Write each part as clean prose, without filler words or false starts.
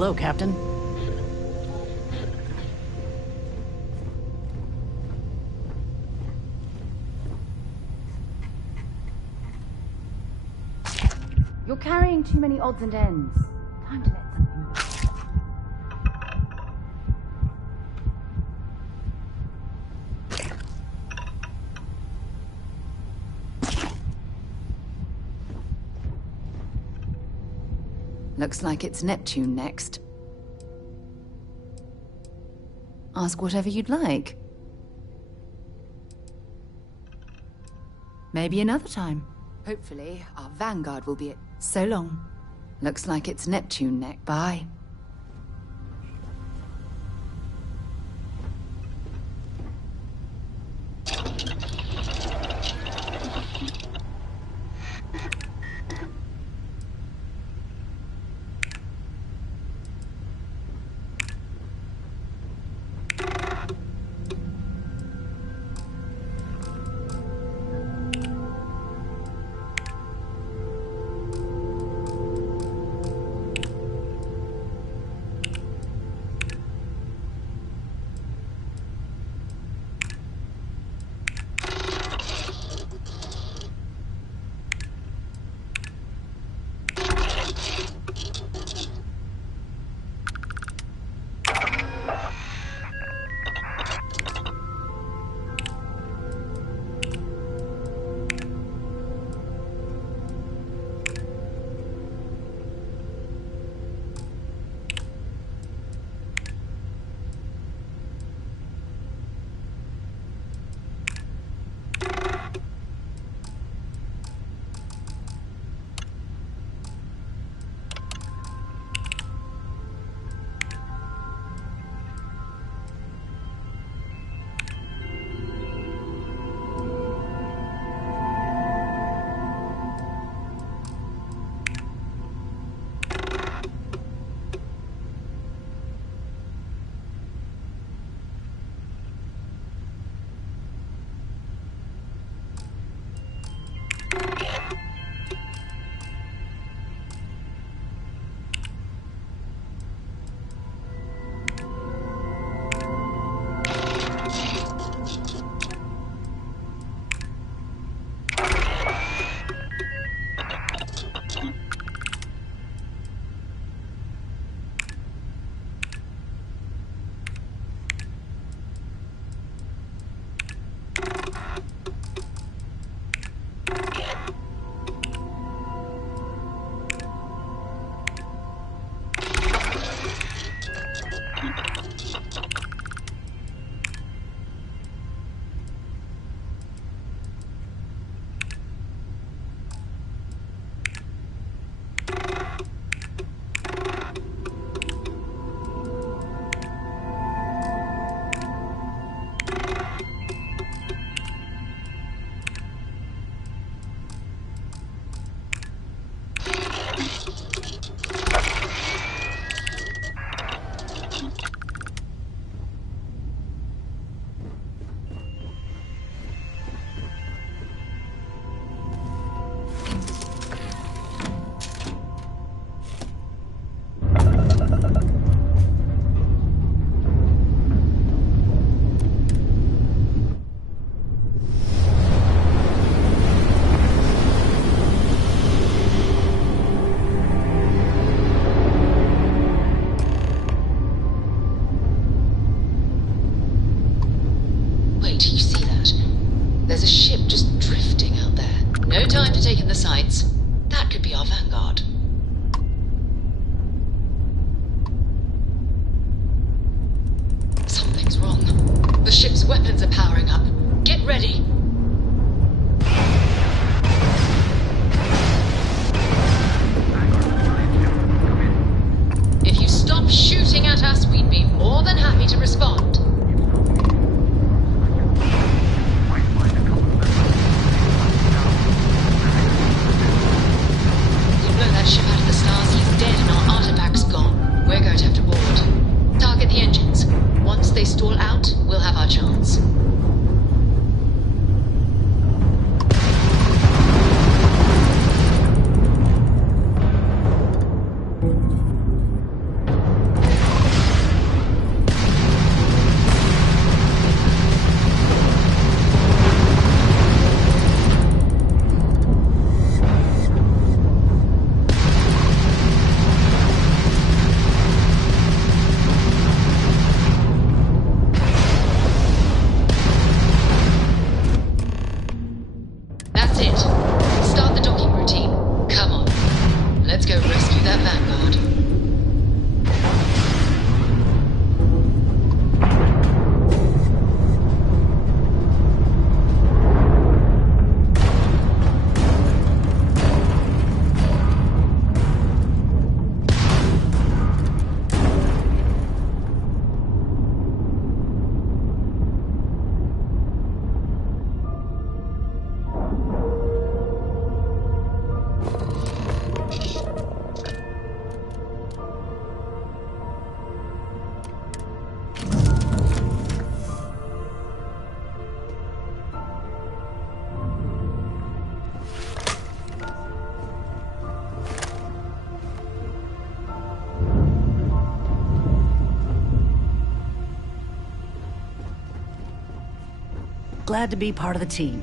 Hello, Captain. You're carrying too many odds and ends. Time to let something go. Looks like it's Neptune next. Ask whatever you'd like. Maybe another time. Hopefully, our vanguard will be at... So long. Looks like it's Neptune next. Bye. Once they stall out, we'll have our chance. Glad to be part of the team.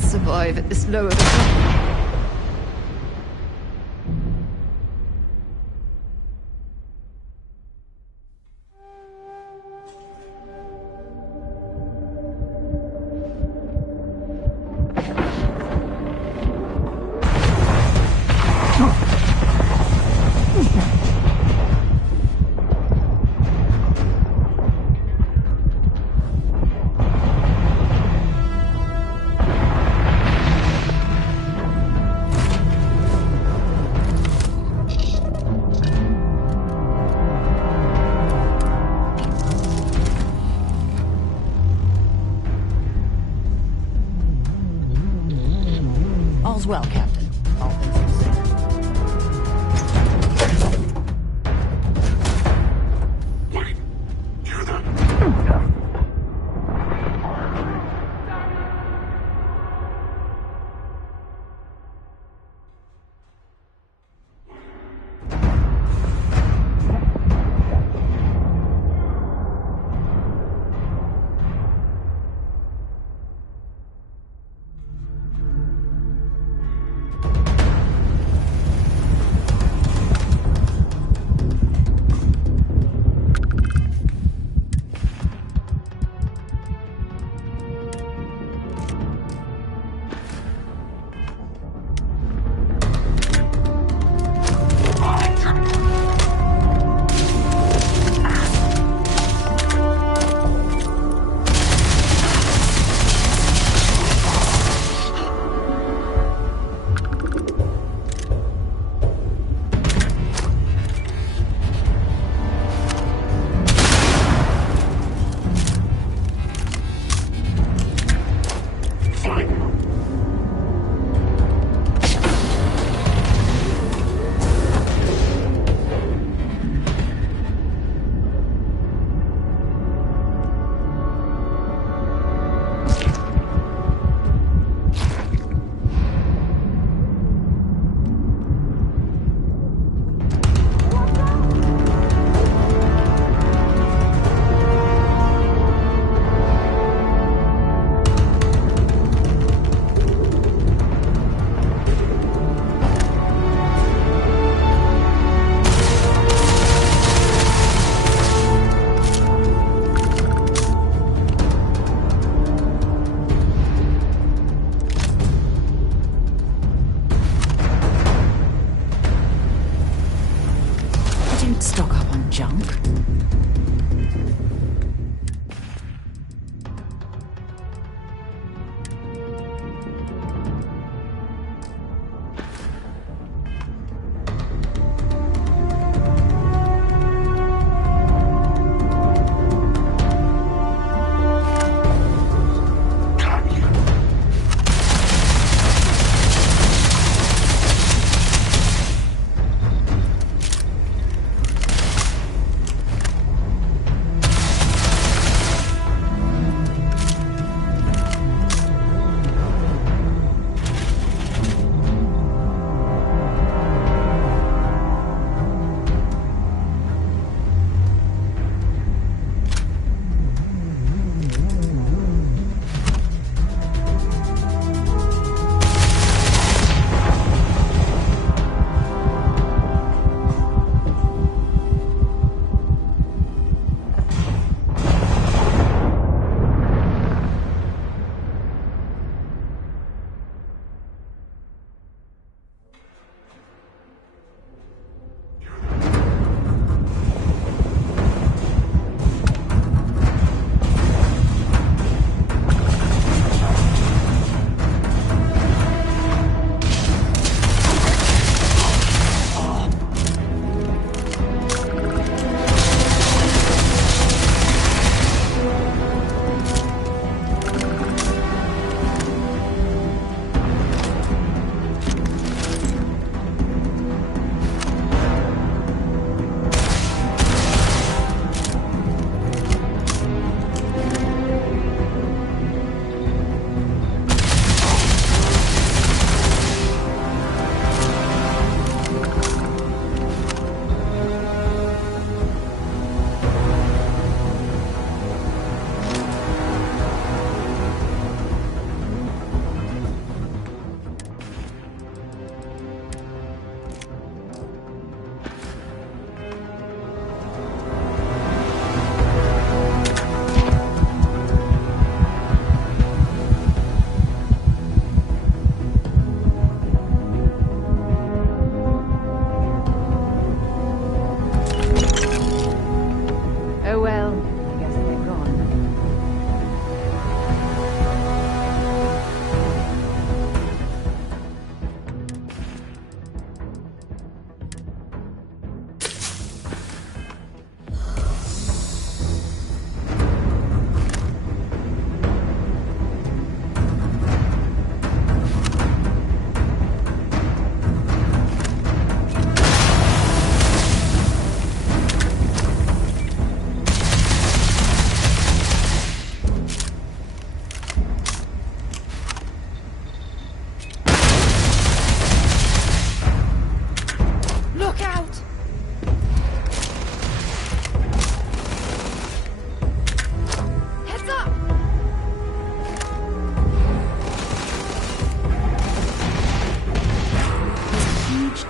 Survive at this low of a time. All's well, Captain. All things considered. Wait, hear that? Don't stock up on junk.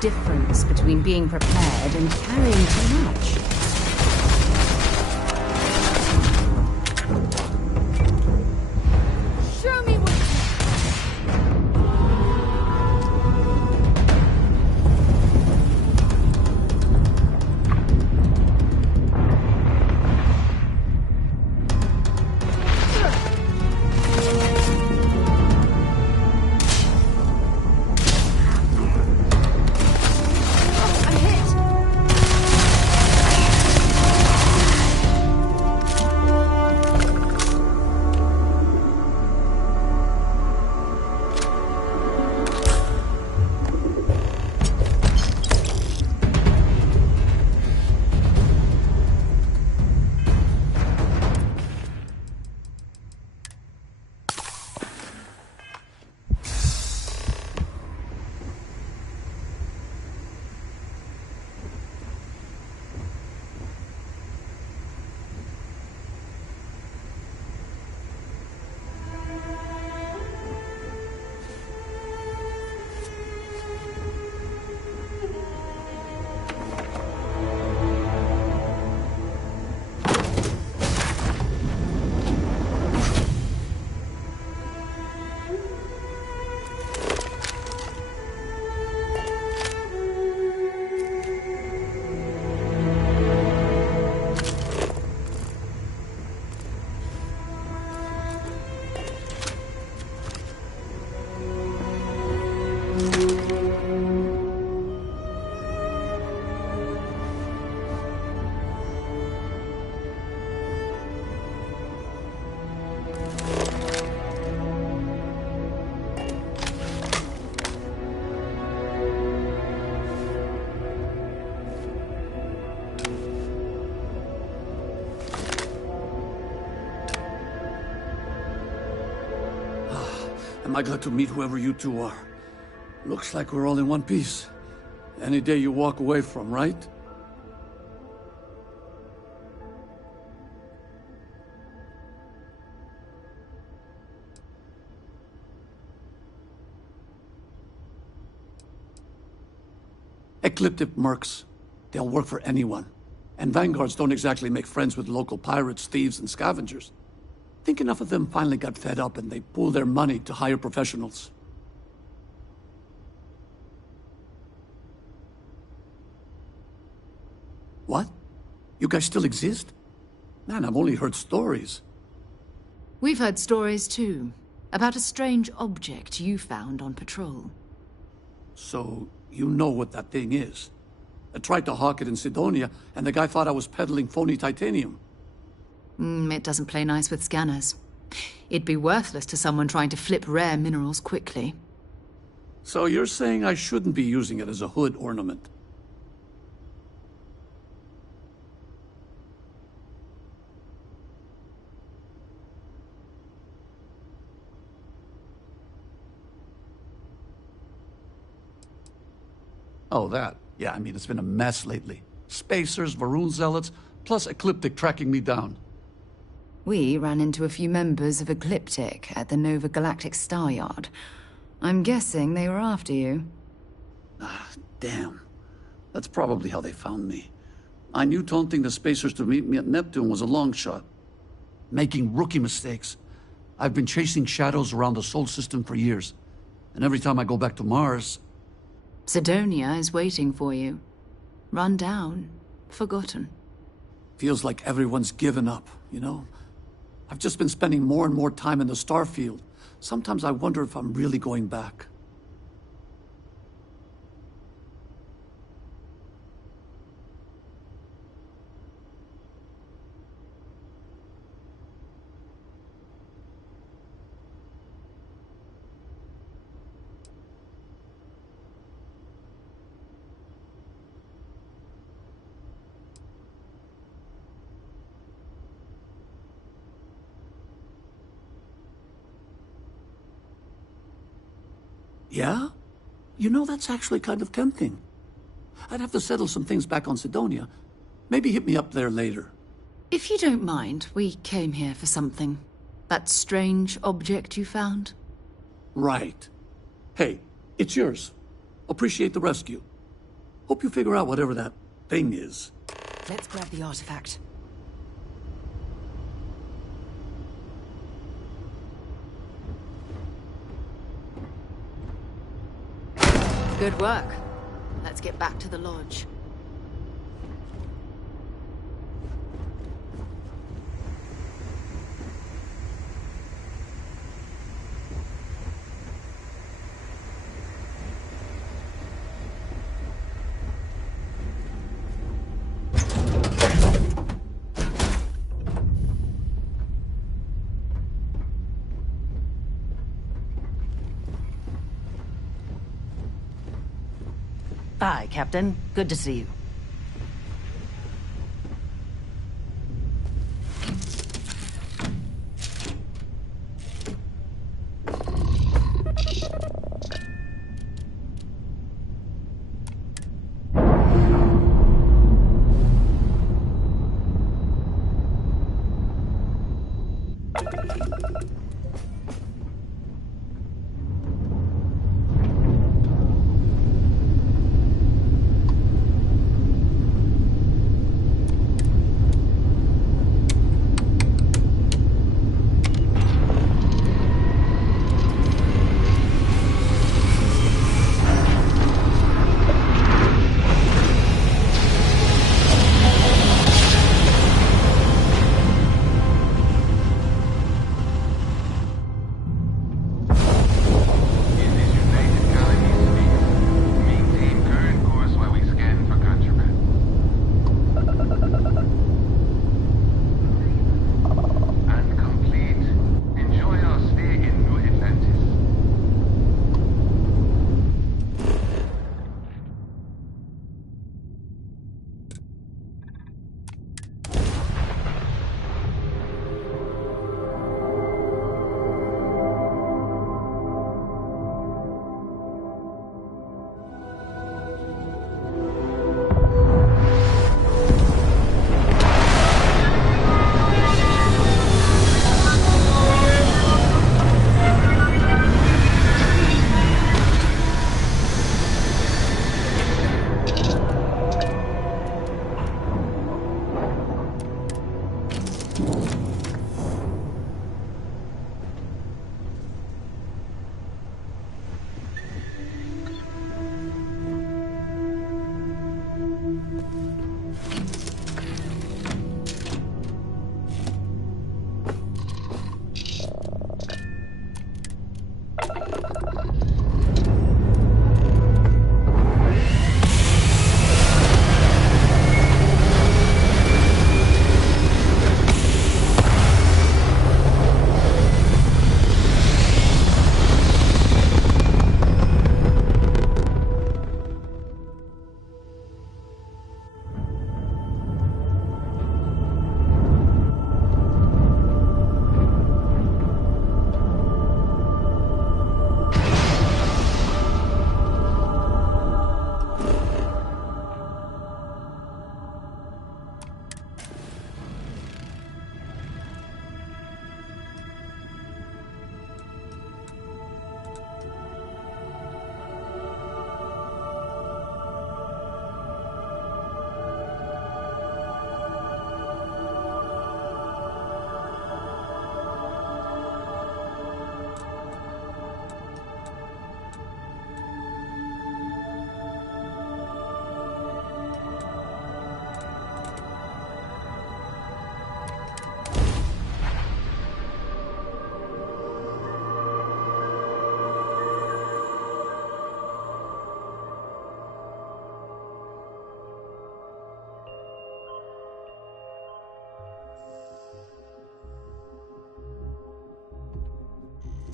Difference between being prepared and carrying too much. Show me what. I'm hit. I got to meet whoever you two are. Looks like we're all in one piece. Any day you walk away from, right? Ecliptic mercs. They'll work for anyone. And vanguards don't exactly make friends with local pirates, thieves, and scavengers. Think enough of them finally got fed up and they pool their money to hire professionals. What? You guys still exist? Man, I've only heard stories. We've heard stories too, about a strange object you found on patrol. So, you know what that thing is? I tried to hawk it in Sidonia, and the guy thought I was peddling phony titanium. It doesn't play nice with scanners. It'd be worthless to someone trying to flip rare minerals quickly. So you're saying I shouldn't be using it as a hood ornament? Oh, that. Yeah, I mean, it's been a mess lately. Spacers, Varun zealots, plus Ecliptic tracking me down. We ran into a few members of Ecliptic at the Nova Galactic Star Yard. I'm guessing they were after you. Ah, damn. That's probably how they found me. I knew taunting the Spacers to meet me at Neptune was a long shot. Making rookie mistakes. I've been chasing shadows around the Sol system for years. And every time I go back to Mars... Sidonia is waiting for you. Run down. Forgotten. Feels like everyone's given up, you know? I've just been spending more and more time in the starfield. Sometimes I wonder if I'm really going back. Yeah? You know, that's actually kind of tempting. I'd have to settle some things back on Sidonia. Maybe hit me up there later. If you don't mind, we came here for something. That strange object you found? Right. Hey, it's yours. Appreciate the rescue. Hope you figure out whatever that thing is. Let's grab the artifact. Good work. Let's get back to the lodge. Hi, Captain. Good to see you.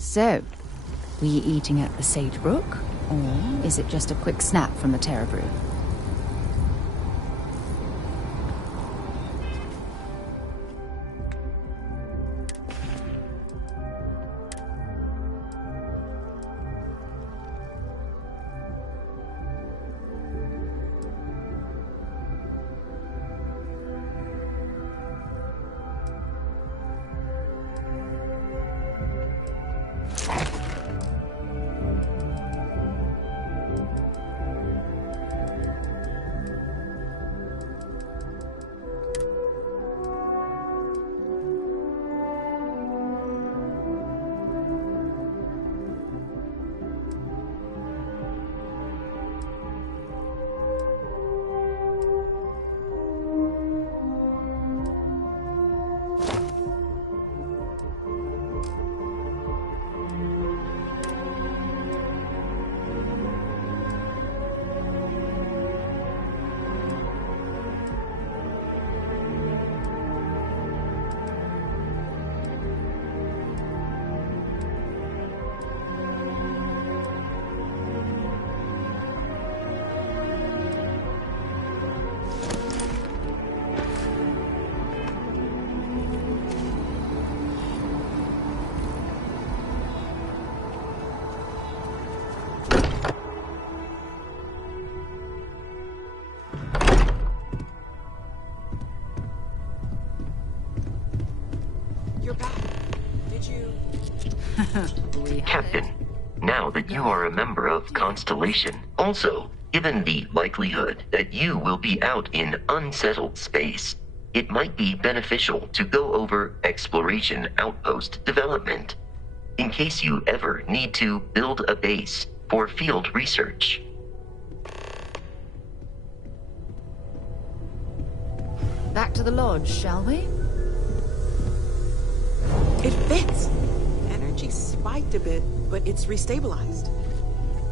So, were you eating at the Sagebrook? Or is it just a quick snap from the Terror Brew? You're back. Did you... Captain, now that you are a member of Constellation, also, given the likelihood that you will be out in unsettled space, it might be beneficial to go over exploration outpost development, in case you ever need to build a base for field research. Back to the lodge, shall we? It fits! Energy spiked a bit, but it's restabilized.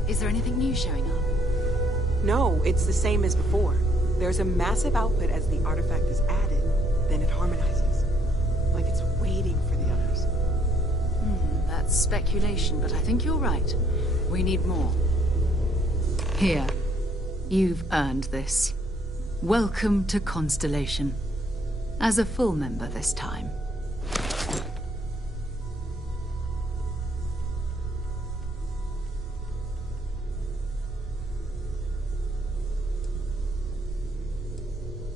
Is there anything new showing up? No, it's the same as before. There's a massive output as the artifact is added, then it harmonizes. Like it's waiting for the others. That's speculation, but I think you're right. We need more. Here. You've earned this. Welcome to Constellation. As a full member this time.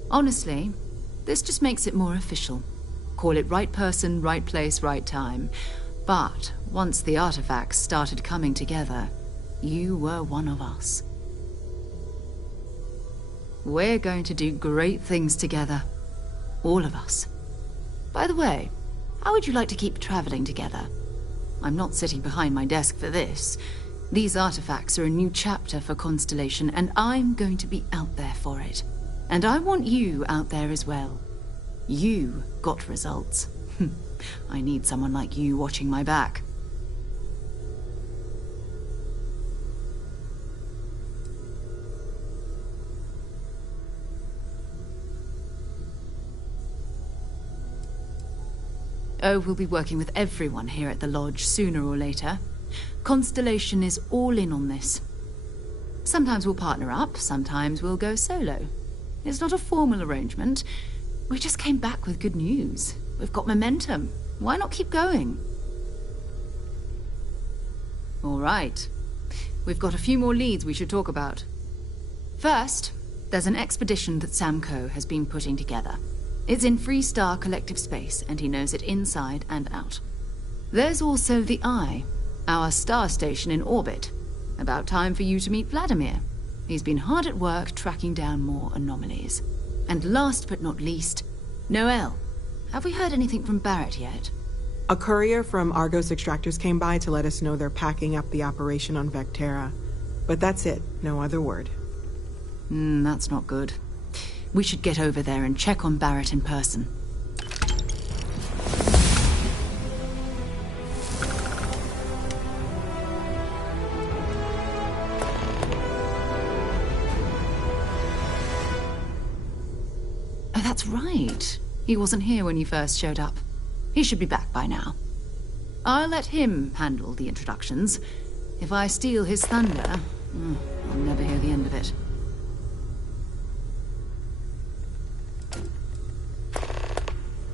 Honestly, this just makes it more official. Call it right person, right place, right time. But once the artifacts started coming together, you were one of us. We're going to do great things together. All of us. By the way, how would you like to keep traveling together? I'm not sitting behind my desk for this. These artifacts are a new chapter for Constellation, and I'm going to be out there for it. And I want you out there as well. You got results. I need someone like you watching my back. Oh, we'll be working with everyone here at the lodge sooner or later. Constellation is all in on this. Sometimes we'll partner up, sometimes we'll go solo. It's not a formal arrangement. We just came back with good news. We've got momentum. Why not keep going? All right. We've got a few more leads we should talk about. First, there's an expedition that Samco has been putting together. It's in Freestar Collective Space, and he knows it inside and out. There's also the Eye, our star station in orbit. About time for you to meet Vladimir. He's been hard at work tracking down more anomalies. And last but not least, Noel. Have we heard anything from Barrett yet? A courier from Argos Extractors came by to let us know they're packing up the operation on Vectera. But that's it, no other word. That's not good. We should get over there and check on Barrett in person. Oh, that's right. He wasn't here when you first showed up. He should be back by now. I'll let him handle the introductions. If I steal his thunder, I'll never hear the end of it.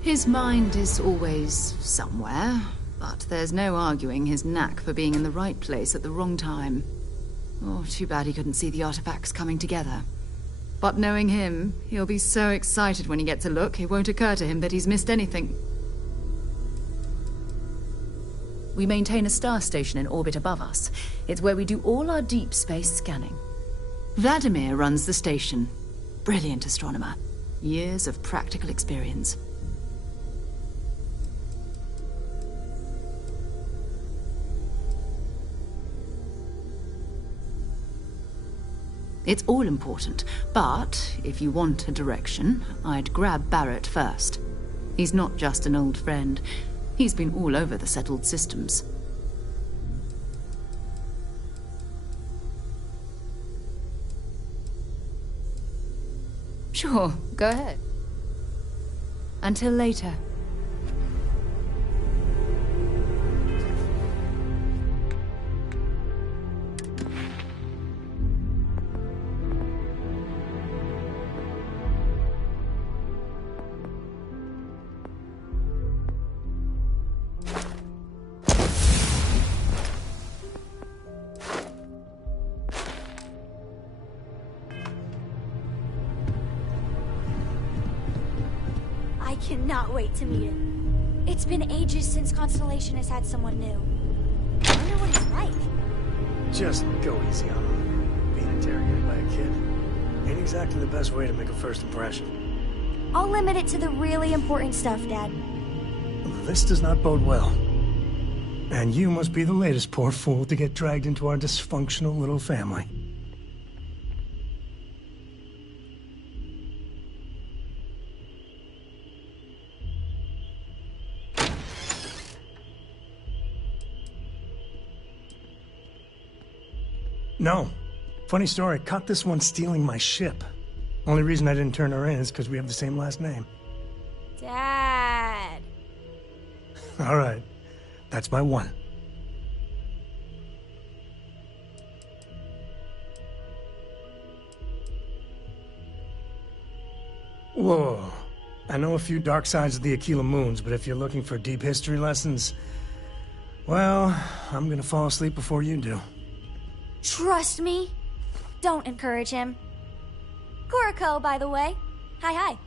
His mind is always somewhere, but there's no arguing his knack for being in the right place at the wrong time. Oh, too bad he couldn't see the artifacts coming together. But knowing him, he'll be so excited when he gets a look, it won't occur to him that he's missed anything. We maintain a star station in orbit above us. It's where we do all our deep space scanning. Vladimir runs the station. Brilliant astronomer. Years of practical experience. It's all important, but if you want a direction, I'd grab Barrett first. He's not just an old friend. He's been all over the settled systems. Sure, go ahead. Until later. I cannot wait to meet him. It's been ages since Constellation has had someone new. I wonder what he's like. Just go easy on him. Being interrogated by a kid ain't exactly the best way to make a first impression. I'll limit it to the really important stuff, Dad. This does not bode well. And you must be the latest poor fool to get dragged into our dysfunctional little family. No. Funny story, caught this one stealing my ship. Only reason I didn't turn her in is because we have the same last name. Dad. All right. That's my one. Whoa. I know a few dark sides of the Aquila Moons, but if you're looking for deep history lessons, well, I'm gonna fall asleep before you do. Trust me. Don't encourage him. Kuriko, by the way. Hi, hi.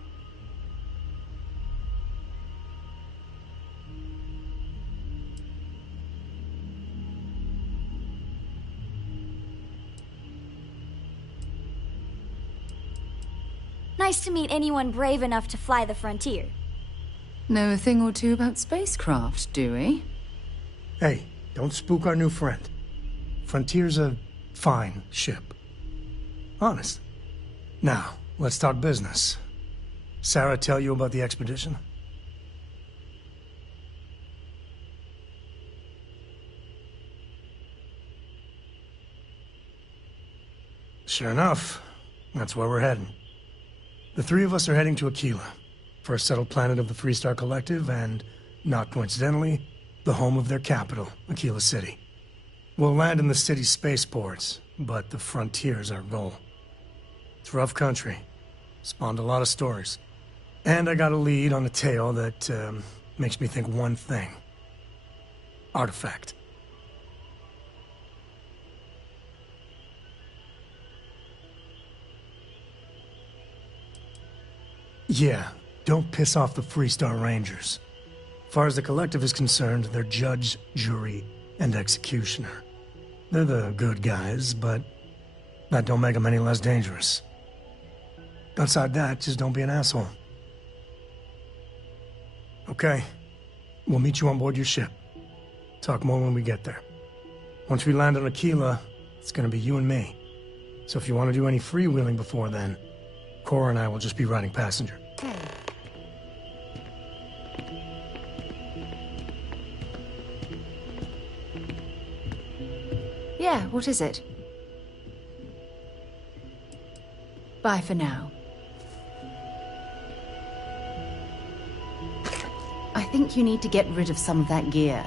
Nice to meet anyone brave enough to fly the frontier. Know a thing or two about spacecraft, do we? Hey, don't spook our new friend. Frontier's a fine ship. Honest. Now, let's talk business. Sarah tell you about the expedition? Sure enough, that's where we're heading. The three of us are heading to Aquila, first settled planet of the Freestar Collective, and, not coincidentally, the home of their capital, Aquila City. We'll land in the city's spaceports, but the frontier's our goal. It's rough country. Spawned a lot of stories. And I got a lead on a tale that makes me think one thing. Artifact. Yeah, don't piss off the Freestar Rangers. As far as the Collective is concerned, they're judge, jury, and executioner. They're the good guys, but that don't make them any less dangerous. Outside that, just don't be an asshole. Okay, we'll meet you on board your ship. Talk more when we get there. Once we land on Aquila, it's gonna be you and me. So if you want to do any freewheeling before then, Cora and I will just be riding passenger. Yeah, what is it? Bye for now. I think you need to get rid of some of that gear.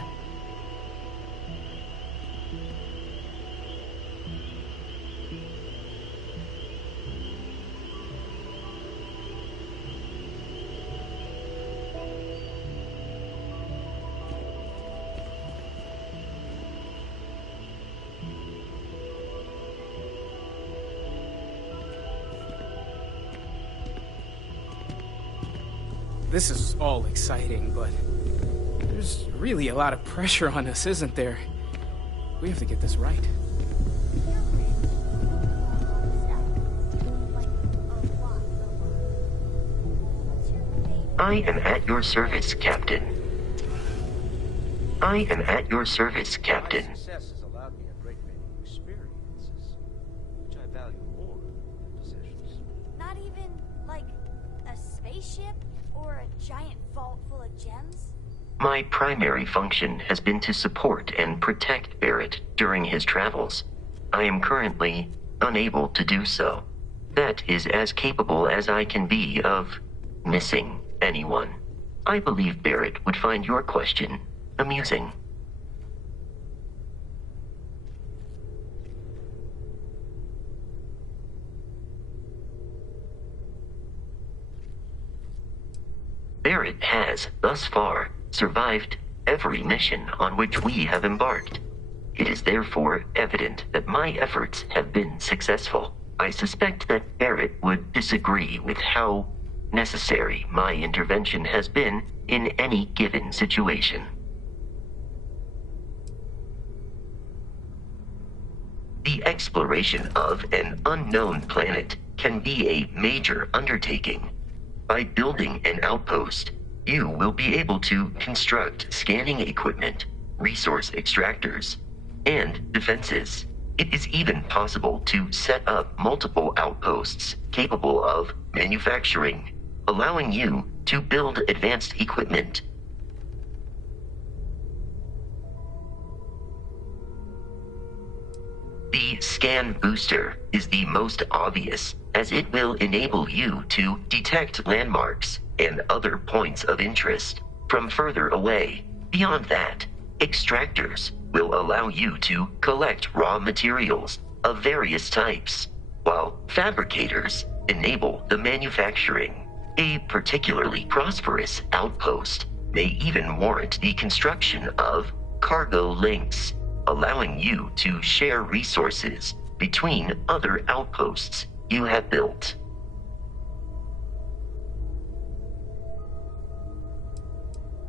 This is all exciting, but there's really a lot of pressure on us, isn't there? We have to get this right. I am at your service, Captain. I am at your service, Captain. My success has allowed me a great many experiences, which I value more than possessions. Not even, like, a spaceship or a giant vault full of gems? My primary function has been to support and protect Barrett during his travels. I am currently unable to do so. That is as capable as I can be of missing anyone. I believe Barrett would find your question amusing. Barrett has, thus far, survived every mission on which we have embarked. It is therefore evident that my efforts have been successful. I suspect that Barrett would disagree with how necessary my intervention has been in any given situation. The exploration of an unknown planet can be a major undertaking. By building an outpost, you will be able to construct scanning equipment, resource extractors, and defenses. It is even possible to set up multiple outposts capable of manufacturing, allowing you to build advanced equipment. The scan booster is the most obvious, as it will enable you to detect landmarks and other points of interest from further away. Beyond that, extractors will allow you to collect raw materials of various types, while fabricators enable the manufacturing. A particularly prosperous outpost may even warrant the construction of cargo links, allowing you to share resources between other outposts you have built.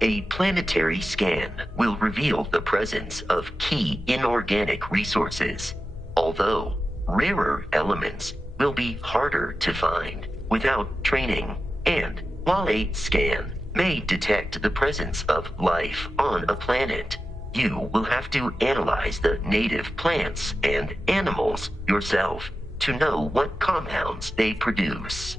A planetary scan will reveal the presence of key inorganic resources, although rarer elements will be harder to find without training. And while a scan may detect the presence of life on a planet, you will have to analyze the native plants and animals yourself to know what compounds they produce.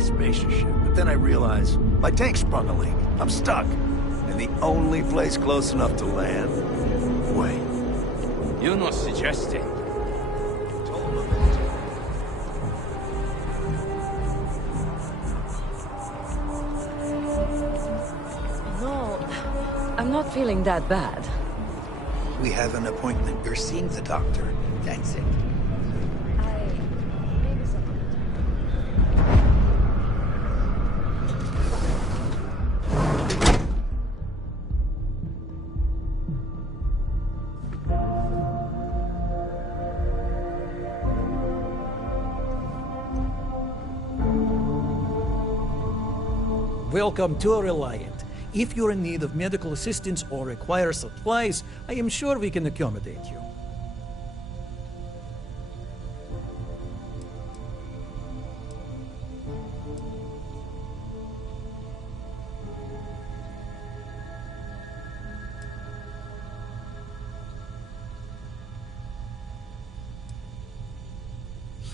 Spaceship, but then I realized my tank sprung a leak. I'm stuck. And the only place close enough to land? Wait. You're not suggesting. No, I'm not feeling that bad. We have an appointment. You're seeing the doctor. That's it. Welcome to Reliant. If you're in need of medical assistance or require supplies, I am sure we can accommodate you.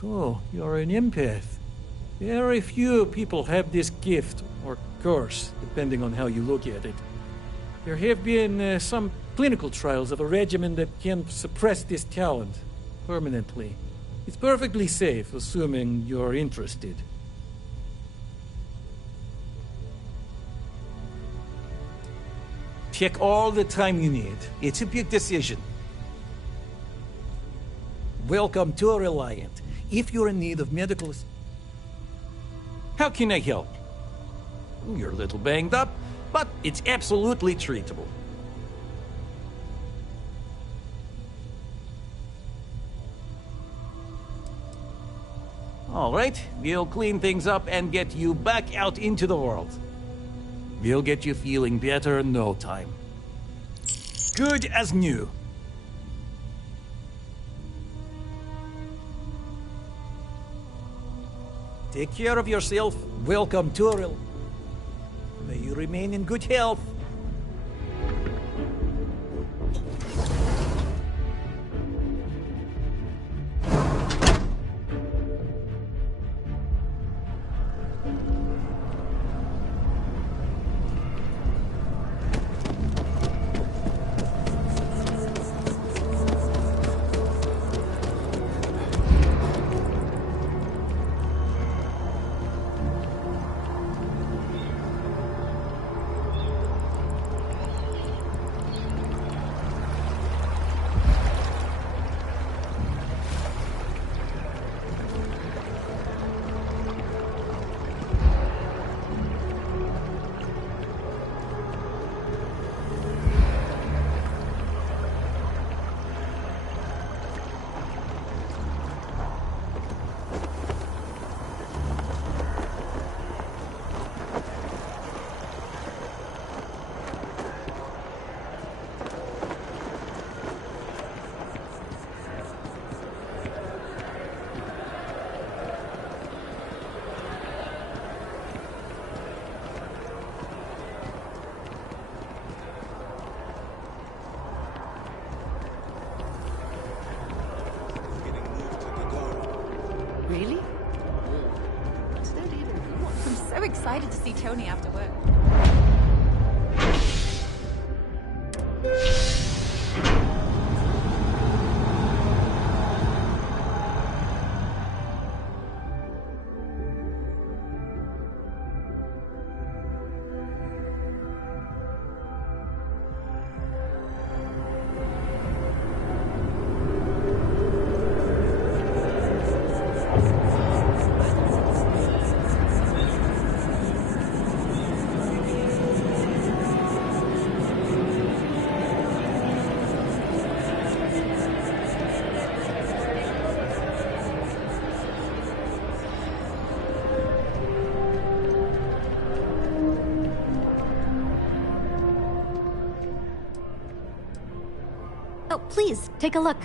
So, you're an empath. Very few people have this gift, or curse, depending on how you look at it. There have been some clinical trials of a regimen that can suppress this talent permanently. It's perfectly safe, assuming you're interested. Take all the time you need. It's a big decision. Welcome to Reliant. If you're in need of medical assistance... How can I help? You're a little banged up, but it's absolutely treatable. All right, we'll clean things up and get you back out into the world. We'll get you feeling better in no time. Good as new. Take care of yourself. Welcome to Auril. May you remain in good health. Really? Don't either. I'm so excited to see Tony after work. Oh, please, take a look.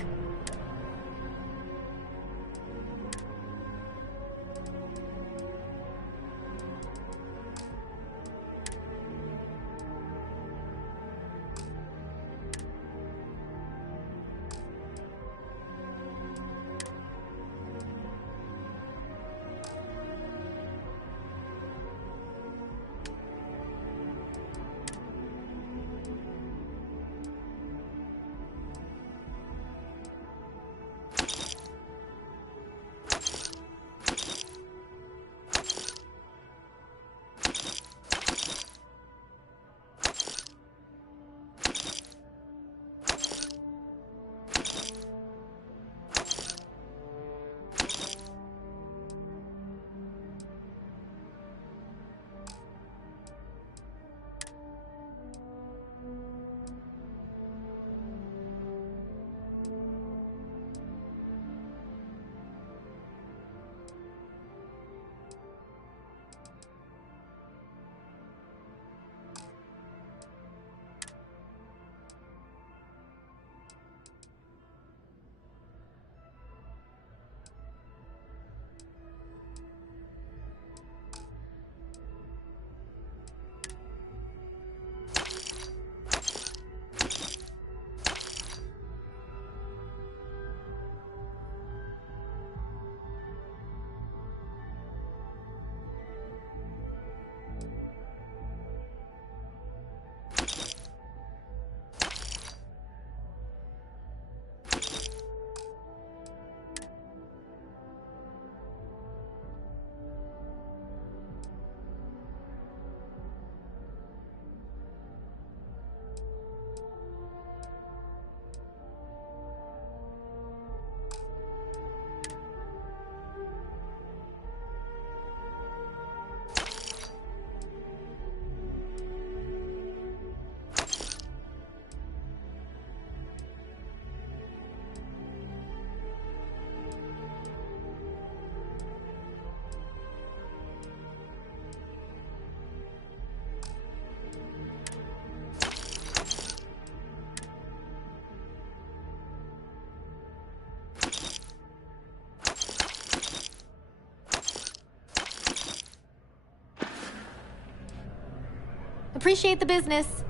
Appreciate the business.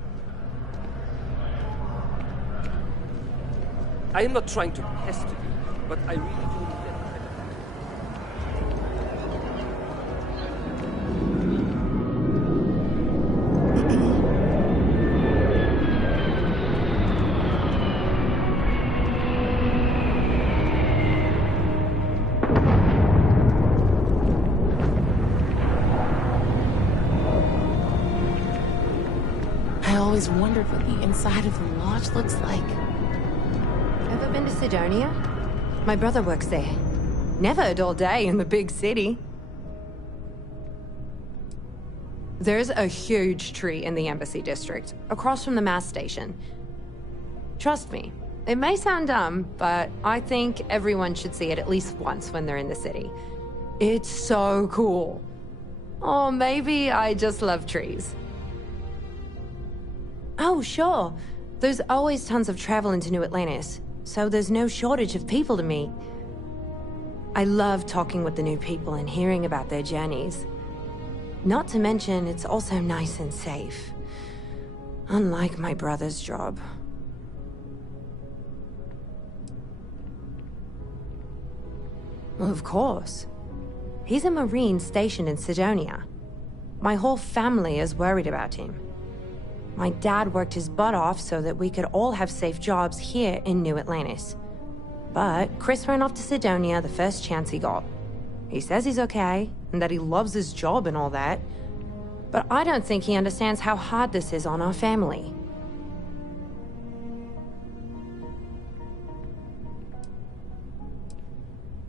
I am not trying to pester you, but I really do need that kind of I always wondered what the inside of the lodge looks like. Ever been to Sidonia? My brother works there. Never a dull day in the big city. There's a huge tree in the Embassy District, across from the mass station. Trust me, it may sound dumb, but I think everyone should see it at least once when they're in the city. It's so cool. Or maybe I just love trees. Oh, sure. There's always tons of travel into New Atlantis, so there's no shortage of people to meet. I love talking with the new people and hearing about their journeys. Not to mention, it's also nice and safe. Unlike my brother's job. Well, of course. He's a Marine stationed in Sidonia. My whole family is worried about him. My dad worked his butt off so that we could all have safe jobs here in New Atlantis. But Chris ran off to Sidonia the first chance he got. He says he's okay, and that he loves his job and all that. But I don't think he understands how hard this is on our family.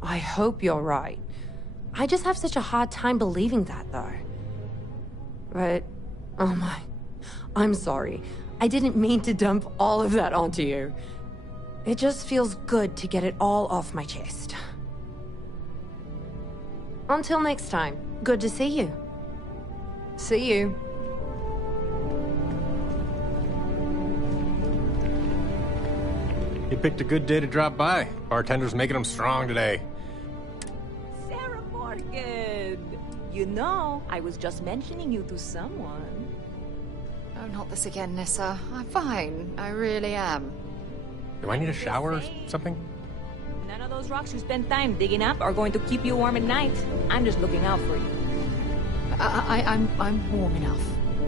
I hope you're right. I just have such a hard time believing that, though. But, oh my... I'm sorry. I didn't mean to dump all of that onto you. It just feels good to get it all off my chest. Until next time, good to see you. See you. You picked a good day to drop by. Bartender's making them strong today. Sarah Morgan! You know, I was just mentioning you to someone. Oh, not this again, Nissa. I'm fine. I really am. Do I need a shower or something? None of those rocks you spend time digging up are going to keep you warm at night. I'm just looking out for you. I'm warm enough,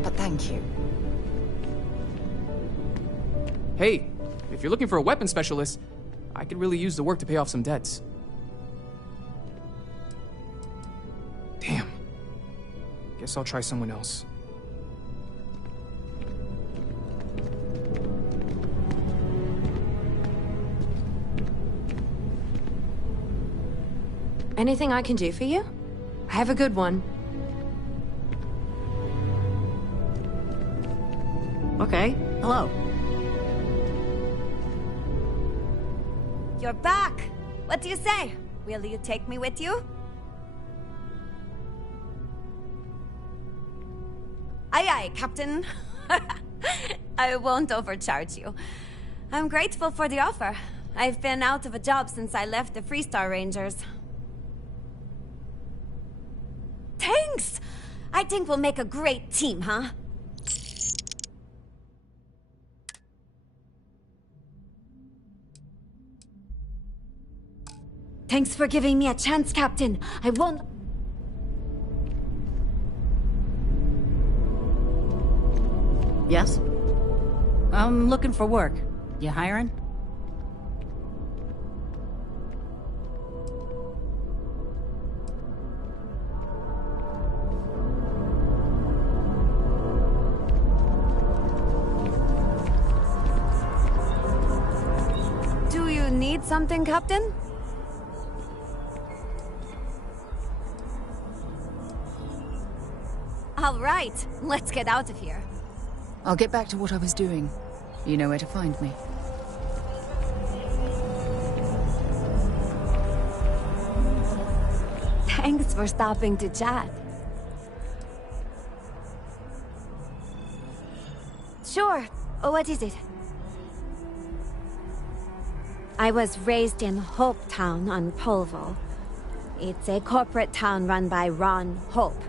but thank you. Hey, if you're looking for a weapon specialist, I could really use the work to pay off some debts. Damn. Guess I'll try someone else. Anything I can do for you? Have a good one. Okay, hello. You're back! What do you say? Will you take me with you? Aye aye, Captain. I won't overcharge you. I'm grateful for the offer. I've been out of a job since I left the Freestar Rangers. Thanks! I think we'll make a great team, huh? Thanks for giving me a chance, Captain. I won't... Yes? I'm looking for work. You hiring? Do you need something, Captain? All right, let's get out of here. I'll get back to what I was doing. You know where to find me. Thanks for stopping to chat. Sure. What is it? I was raised in Hope Town on Polvo. It's a corporate town run by Ron Hope,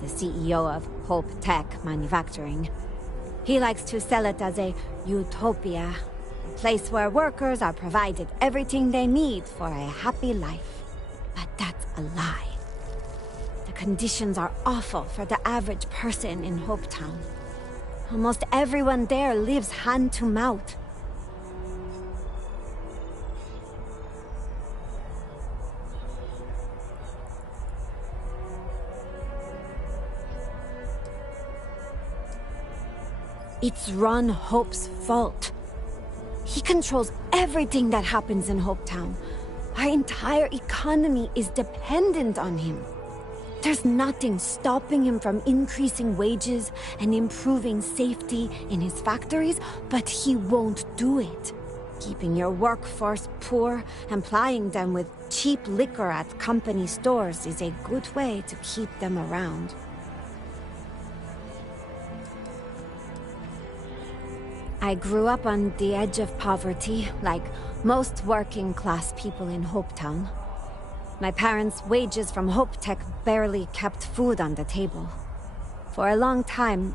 the CEO of Hope Tech Manufacturing. He likes to sell it as a utopia. A place where workers are provided everything they need for a happy life. But that's a lie. The conditions are awful for the average person in Hopetown. Almost everyone there lives hand to mouth. It's Ron Hope's fault. He controls everything that happens in Hopetown. Our entire economy is dependent on him. There's nothing stopping him from increasing wages and improving safety in his factories, but he won't do it. Keeping your workforce poor and plying them with cheap liquor at company stores is a good way to keep them around. I grew up on the edge of poverty, like most working-class people in Hopetown. My parents' wages from HopeTech barely kept food on the table. For a long time,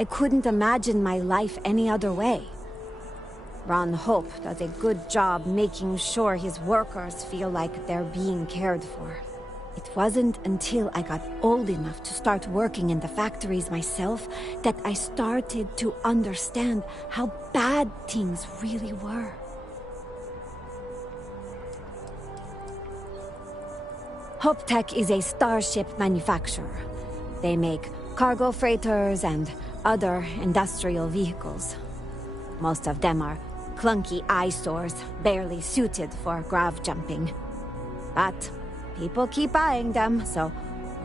I couldn't imagine my life any other way. Ron Hope does a good job making sure his workers feel like they're being cared for. It wasn't until I got old enough to start working in the factories myself that I started to understand how bad things really were. HopeTech is a starship manufacturer. They make cargo freighters and other industrial vehicles. Most of them are clunky eyesores, barely suited for grav jumping. But people keep buying them, so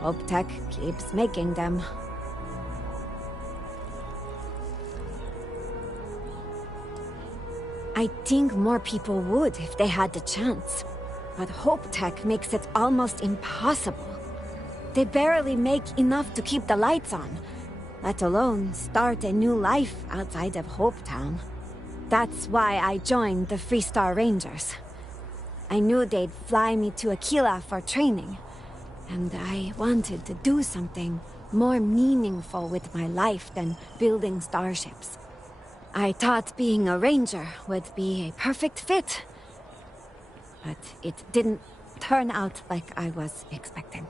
HopeTech keeps making them. I think more people would if they had the chance. But HopeTech makes it almost impossible. They barely make enough to keep the lights on, let alone start a new life outside of Hopetown. That's why I joined the Freestar Rangers. I knew they'd fly me to Aquila for training, and I wanted to do something more meaningful with my life than building starships. I thought being a ranger would be a perfect fit. But it didn't turn out like I was expecting.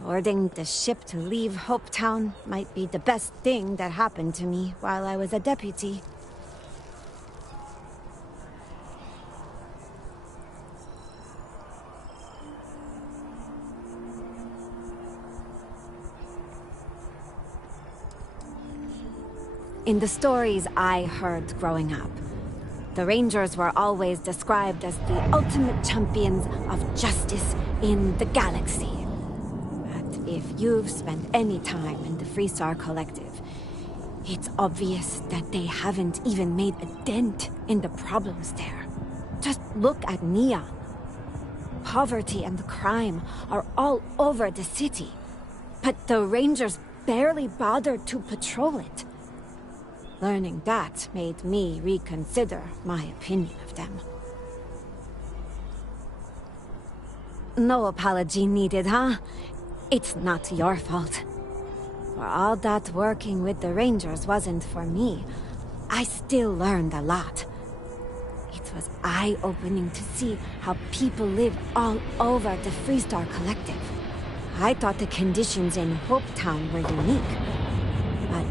Boarding the ship to leave Hopetown might be the best thing that happened to me while I was a deputy. In the stories I heard growing up, the Rangers were always described as the ultimate champions of justice in the galaxy. But if you've spent any time in the Freestar Collective, it's obvious that they haven't even made a dent in the problems there. Just look at Neon. Poverty and crime are all over the city, but the Rangers barely bothered to patrol it. Learning that made me reconsider my opinion of them. No apology needed, huh? It's not your fault. For all that working with the Rangers wasn't for me, I still learned a lot. It was eye-opening to see how people live all over the Freestar Collective. I thought the conditions in Hopetown were unique, but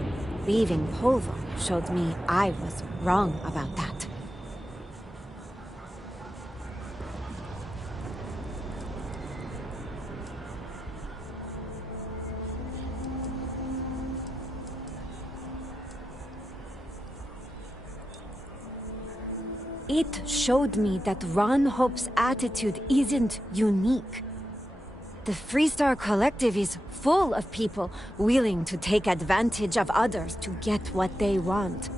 leaving Polvo showed me I was wrong about that. It showed me that Ron Hope's attitude isn't unique. The Freestar Collective is full of people willing to take advantage of others to get what they want.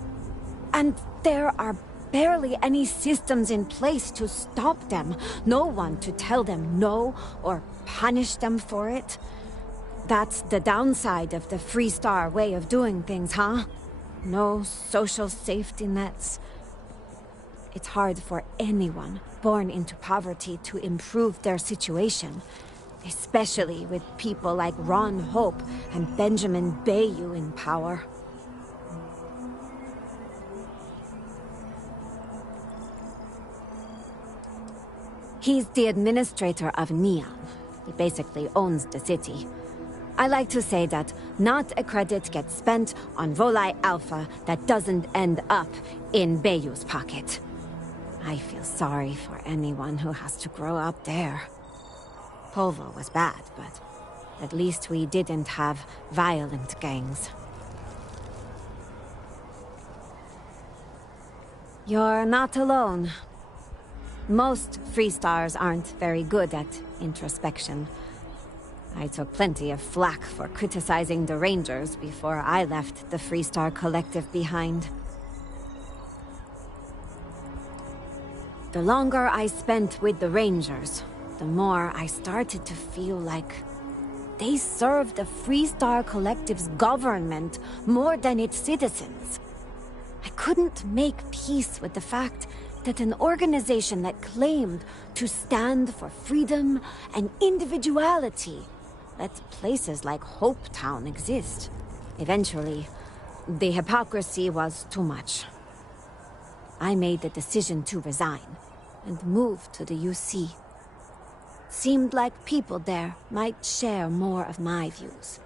And there are barely any systems in place to stop them. No one to tell them no or punish them for it. That's the downside of the Freestar way of doing things, huh? No social safety nets. It's hard for anyone born into poverty to improve their situation. Especially with people like Ron Hope and Benjamin Bayou in power. He's the administrator of Neon. He basically owns the city. I like to say that not a credit gets spent on Volai Alpha that doesn't end up in Bayou's pocket. I feel sorry for anyone who has to grow up there. Polvo was bad, but at least we didn't have violent gangs. You're not alone. Most Freestars aren't very good at introspection. I took plenty of flack for criticizing the Rangers before I left the Freestar Collective behind. The longer I spent with the Rangers, the more I started to feel like they serve the Freestar Collective's government more than its citizens. I couldn't make peace with the fact that an organization that claimed to stand for freedom and individuality let places like Hopetown exist. Eventually, the hypocrisy was too much. I made the decision to resign and move to the UC. Seemed like people there might share more of my views.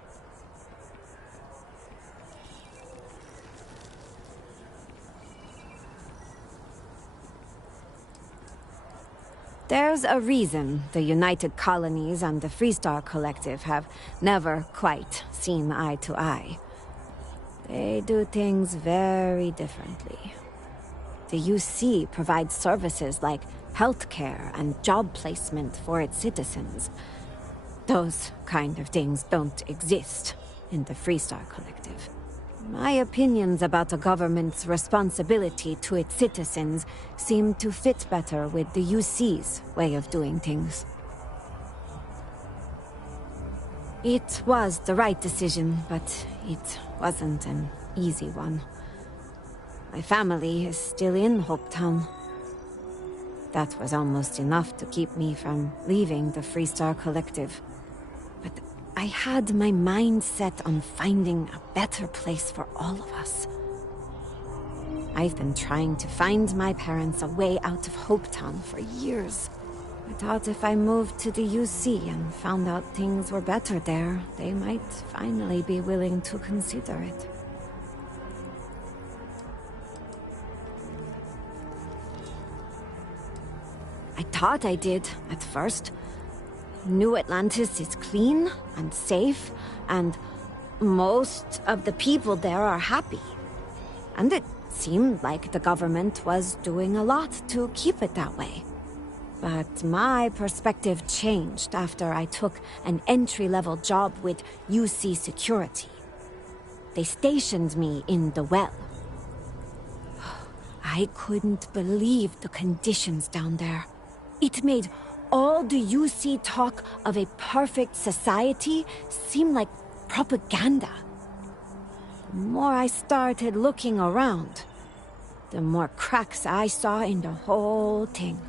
There's a reason the United Colonies and the Freestar Collective have never quite seen eye to eye. They do things very differently. The UC provides services like healthcare and job placement for its citizens. Those kind of things don't exist in the Freestar Collective. My opinions about the government's responsibility to its citizens seem to fit better with the UC's way of doing things. It was the right decision, but it wasn't an easy one. My family is still in Hopetown. That was almost enough to keep me from leaving the Freestar Collective. But I had my mind set on finding a better place for all of us. I've been trying to find my parents a way out of Hopetown for years. I thought if I moved to the UC and found out things were better there, they might finally be willing to consider it. I thought I did, at first. New Atlantis is clean and safe, and most of the people there are happy. And it seemed like the government was doing a lot to keep it that way. But my perspective changed after I took an entry-level job with UC Security. They stationed me in the well. I couldn't believe the conditions down there. It made all the UC talk of a perfect society seem like propaganda. The more I started looking around, the more cracks I saw in the whole thing.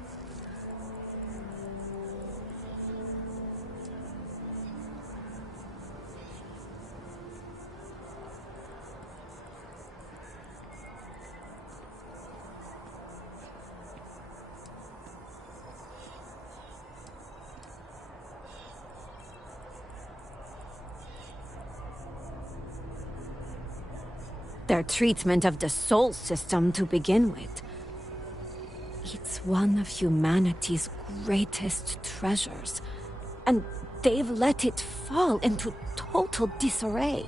Their treatment of the soul system to begin with. It's one of humanity's greatest treasures, and they've let it fall into total disarray.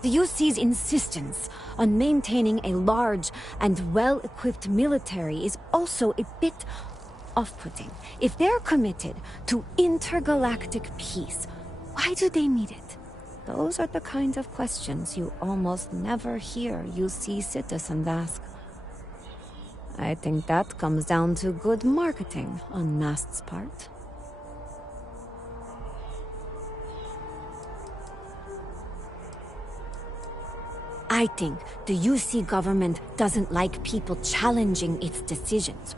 The UC's insistence on maintaining a large and well-equipped military is also a bit off-putting. If they're committed to intergalactic peace, why do they need it? Those are the kinds of questions you almost never hear UC citizens ask. I think that comes down to good marketing on Mast's part. I think the UC government doesn't like people challenging its decisions,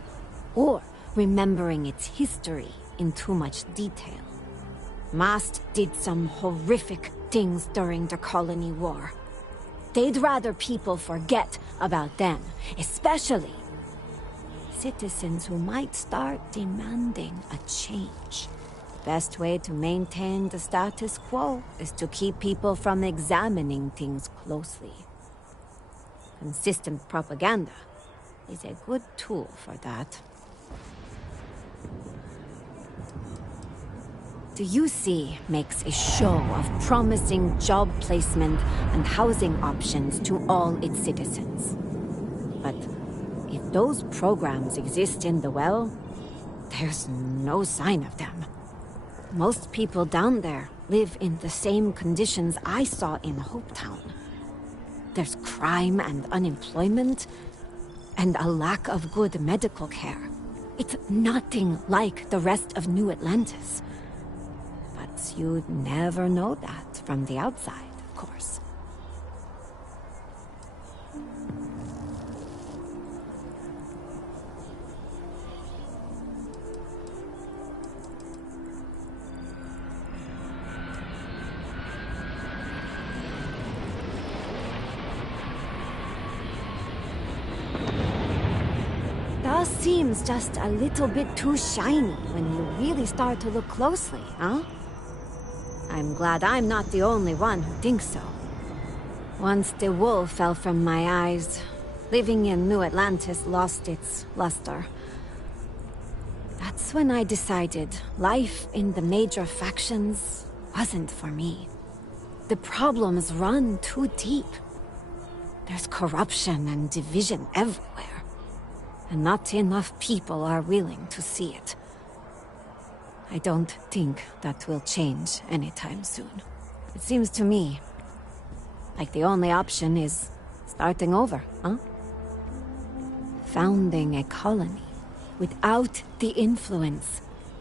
or remembering its history in too much detail. Mast did some horrific things during the colony war. They'd rather people forget about them, especially citizens who might start demanding a change. The best way to maintain the status quo is to keep people from examining things closely. Consistent propaganda is a good tool for that. The UC makes a show of promising job placement and housing options to all its citizens. But if those programs exist in the well, there's no sign of them. Most people down there live in the same conditions I saw in Hopetown. There's crime and unemployment, and a lack of good medical care. It's nothing like the rest of New Atlantis. But you'd never know that from the outside, of course. That seems just a little bit too shiny when you really start to look closely, huh? I'm glad I'm not the only one who thinks so. Once the wool fell from my eyes, living in New Atlantis lost its luster. That's when I decided life in the major factions wasn't for me. The problems run too deep. There's corruption and division everywhere, and not enough people are willing to see it. I don't think that will change anytime soon. It seems to me like the only option is starting over, huh? Founding a colony without the influence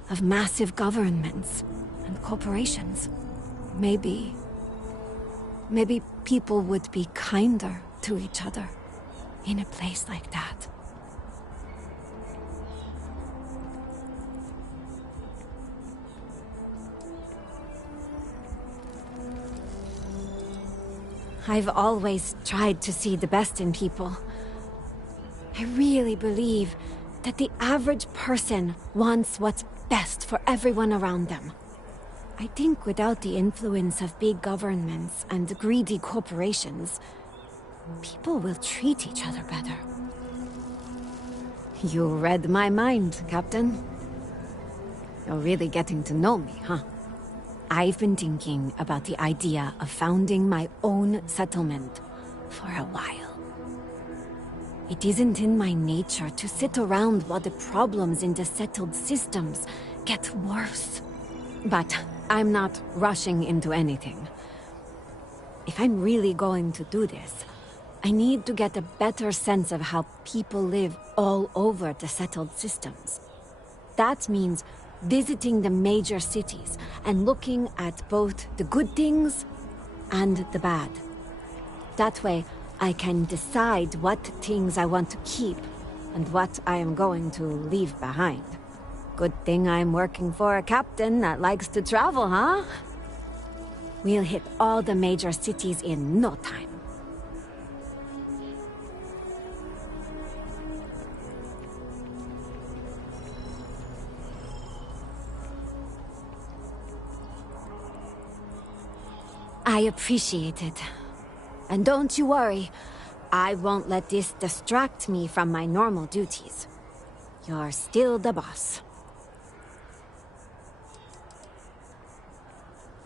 of massive governments and corporations. Maybe people would be kinder to each other in a place like that. I've always tried to see the best in people. I really believe that the average person wants what's best for everyone around them. I think without the influence of big governments and greedy corporations, people will treat each other better. You read my mind, Captain. You're really getting to know me, huh? I've been thinking about the idea of founding my own settlement for a while. It isn't in my nature to sit around while the problems in the settled systems get worse. But I'm not rushing into anything. If I'm really going to do this, I need to get a better sense of how people live all over the settled systems. That means visiting the major cities and looking at both the good things and the bad. That way, I can decide what things I want to keep and what I am going to leave behind. Good thing I'm working for a captain that likes to travel, huh? We'll hit all the major cities in no time. I appreciate it. And don't you worry, I won't let this distract me from my normal duties. You're still the boss.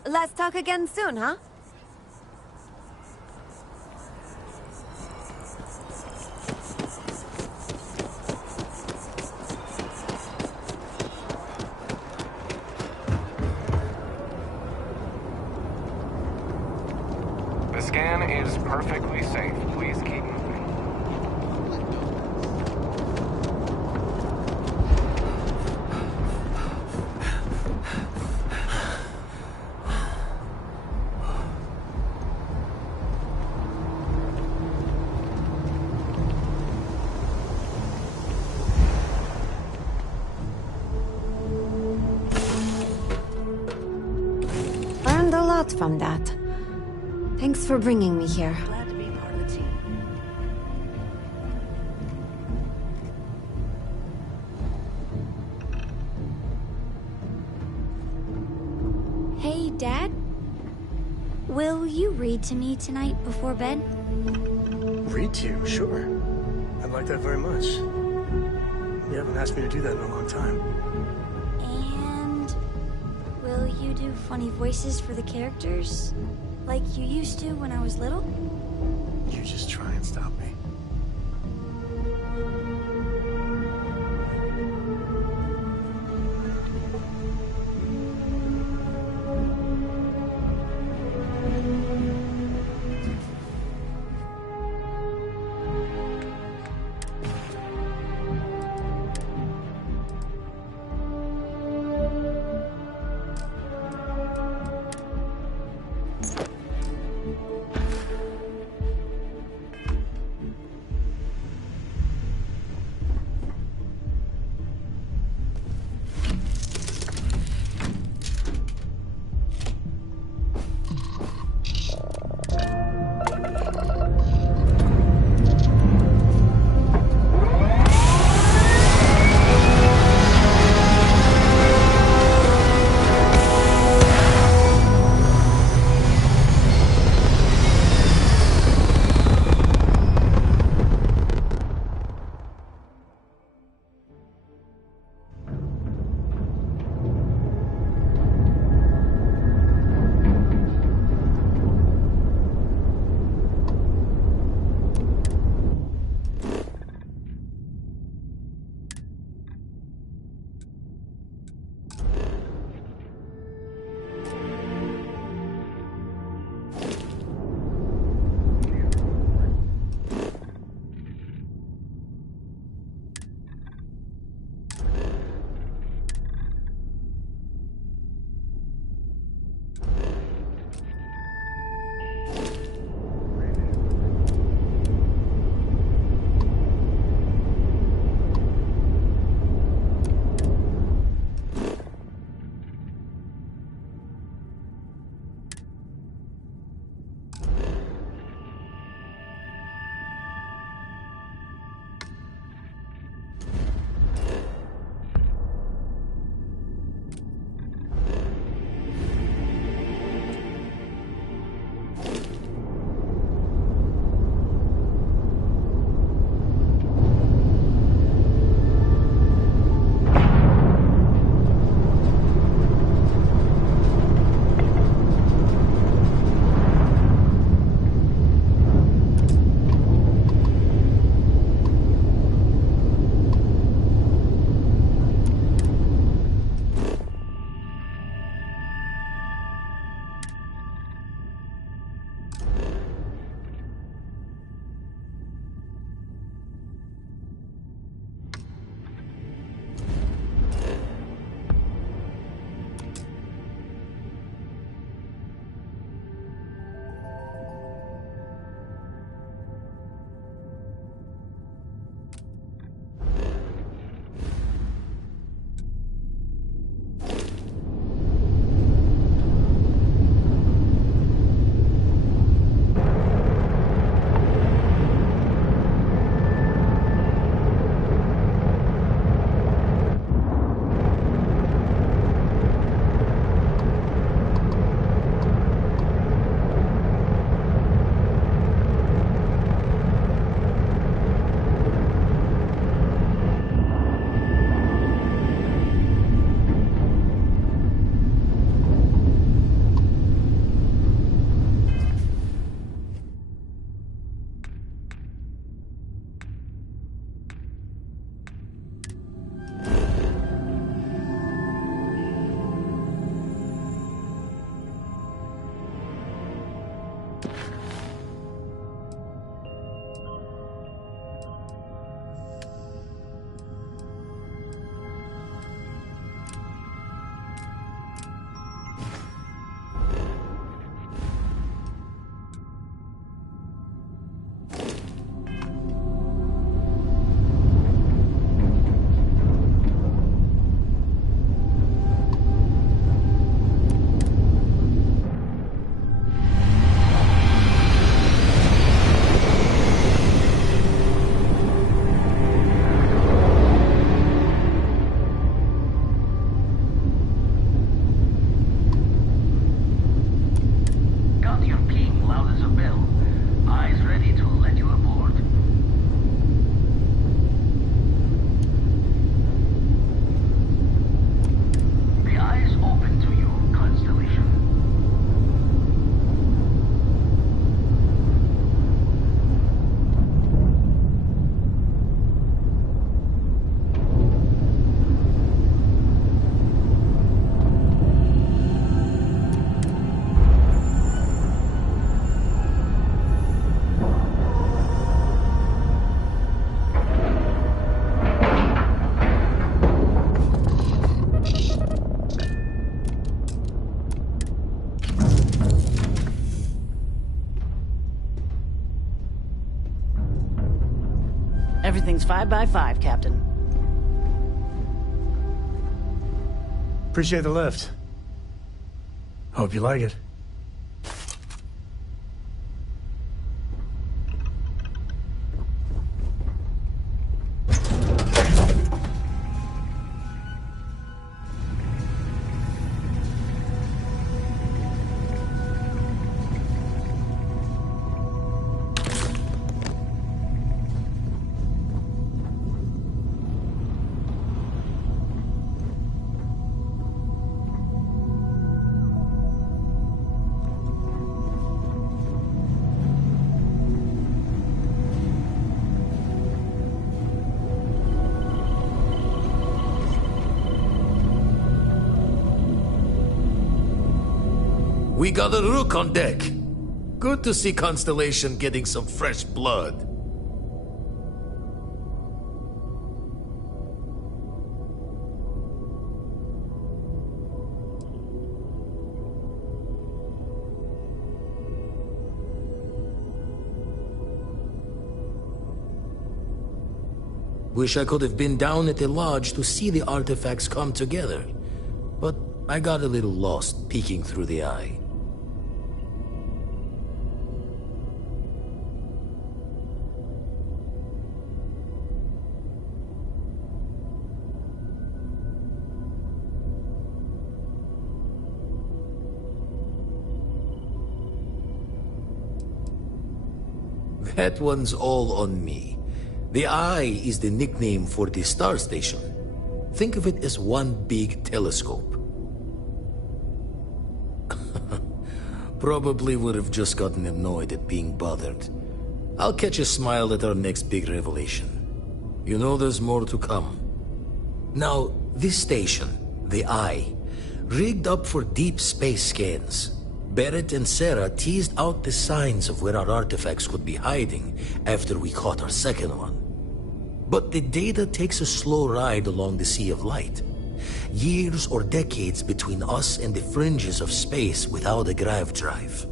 Let's talk again soon, huh? The scan is perfectly safe. Please keep moving. Learned a lot from that. Thanks for bringing me here. Glad to be part of the team. Dad? Will you read to me tonight before bed? Read to you, sure. I'd like that very much. You haven't asked me to do that in a long time. And will you do funny voices for the characters? Like you used to when I was little? You just try and stop me. Everything's 5 by 5, Captain. Appreciate the lift. Hope you like it. We got a rook on deck. Good to see Constellation getting some fresh blood. Wish I could have been down at the lodge to see the artifacts come together. But I got a little lost peeking through the eye. That one's all on me. The Eye is the nickname for the star station. Think of it as one big telescope. Probably would have just gotten annoyed at being bothered. I'll catch a smile at our next big revelation. You know there's more to come. Now, this station, the Eye, rigged up for deep space scans. Barrett and Sarah teased out the signs of where our artifacts could be hiding after we caught our second one. But the data takes a slow ride along the Sea of Light. Years or decades between us and the fringes of space without a grav drive.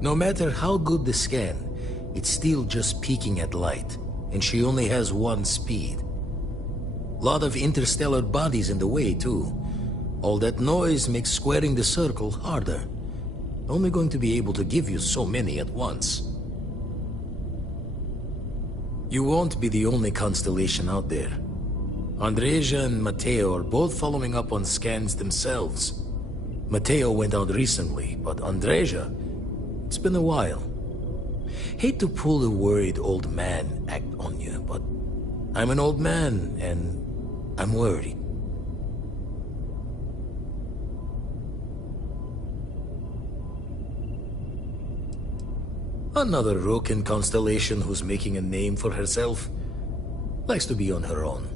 No matter how good the scan, it's still just peeking at light, and she only has one speed. Lot of interstellar bodies in the way, too. All that noise makes squaring the circle harder. Only going to be able to give you so many at once. You won't be the only constellation out there. Andreja and Matteo are both following up on scans themselves. Matteo went out recently, but Andreja, it's been a while. Hate to pull a worried old man act on you, but I'm an old man, and I'm worried. Another rook in Constellation who's making a name for herself. Likes to be on her own.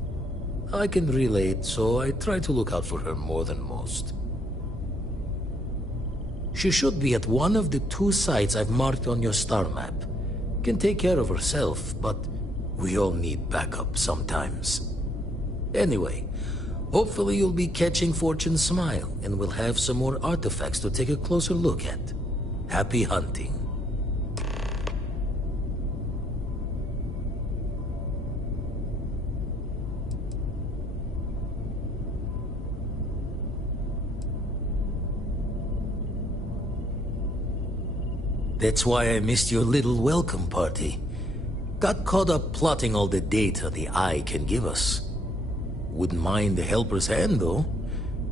I can relate, so I try to look out for her more than most. She should be at one of the 2 sites I've marked on your star map. Can take care of herself, but we all need backup sometimes. Anyway, hopefully you'll be catching Fortune's smile, and we'll have some more artifacts to take a closer look at. Happy hunting. That's why I missed your little welcome party. Got caught up plotting all the data the Eye can give us. Wouldn't mind the helper's hand, though.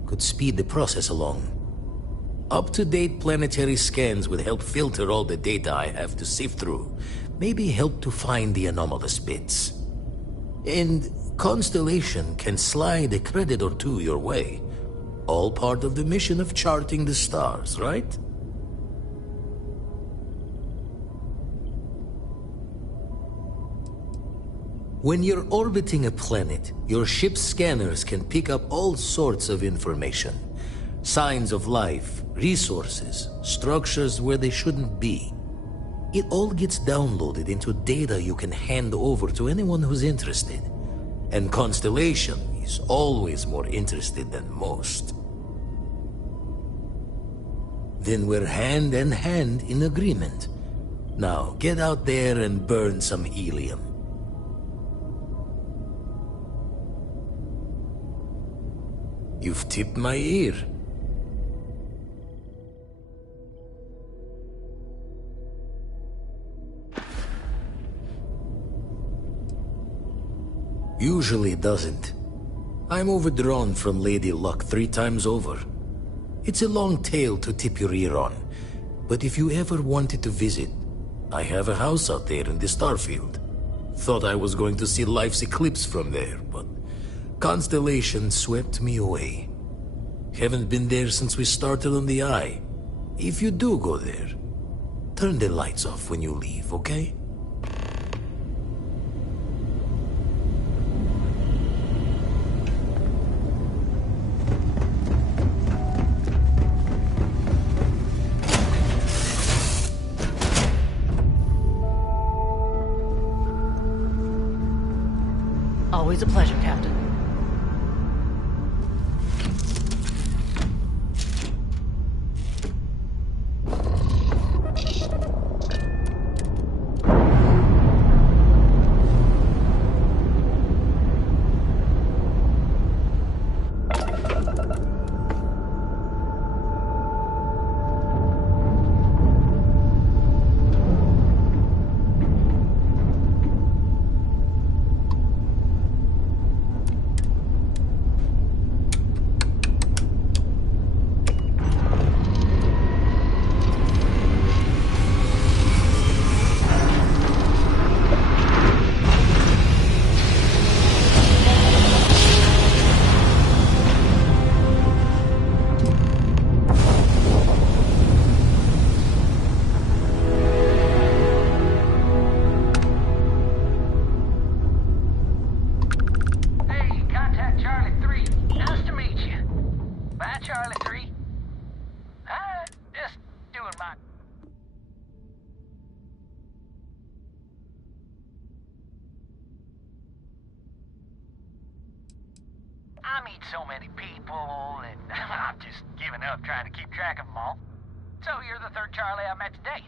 Could speed the process along. Up-to-date planetary scans would help filter all the data I have to sift through. Maybe help to find the anomalous bits. And Constellation can slide a credit or 2 your way. All part of the mission of charting the stars, right? When you're orbiting a planet, your ship's scanners can pick up all sorts of information. Signs of life, resources, structures where they shouldn't be. It all gets downloaded into data you can hand over to anyone who's interested. And Constellation always more interested than most. Then we're hand in hand in agreement. Now, get out there and burn some helium. You've tipped my ear. Usually it doesn't. I'm overdrawn from Lady Luck 3 times over. It's a long tale to tip your ear on, but if you ever wanted to visit, I have a house out there in the Starfield. Thought I was going to see life's eclipse from there, but Constellation swept me away. Haven't been there since we started on the Eye. If you do go there, turn the lights off when you leave, okay? Always a pleasure, Captain. I meet so many people, and I'm just giving up trying to keep track of them all. So you're the third Charlie I met today.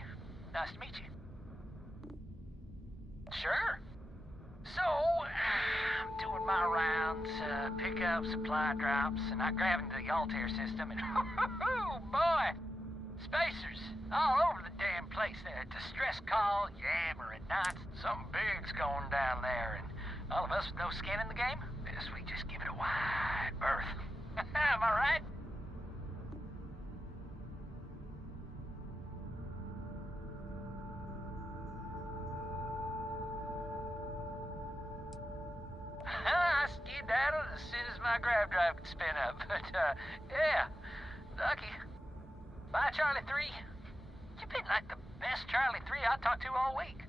Nice to meet you. Sure. So, I'm doing my rounds, pick up supply drops, and I grabbing the Altair system, and oh boy, spacers all over the damn place there. Distress call, yammering nights. Something big's going down there, and all of us with no skin in the game, best we just give it a wide berth. Am I right? I skedaddled as soon as my grav drive could spin up, but, yeah, lucky. Bye, Charlie 3. You've been like the best Charlie 3 I talked to all week.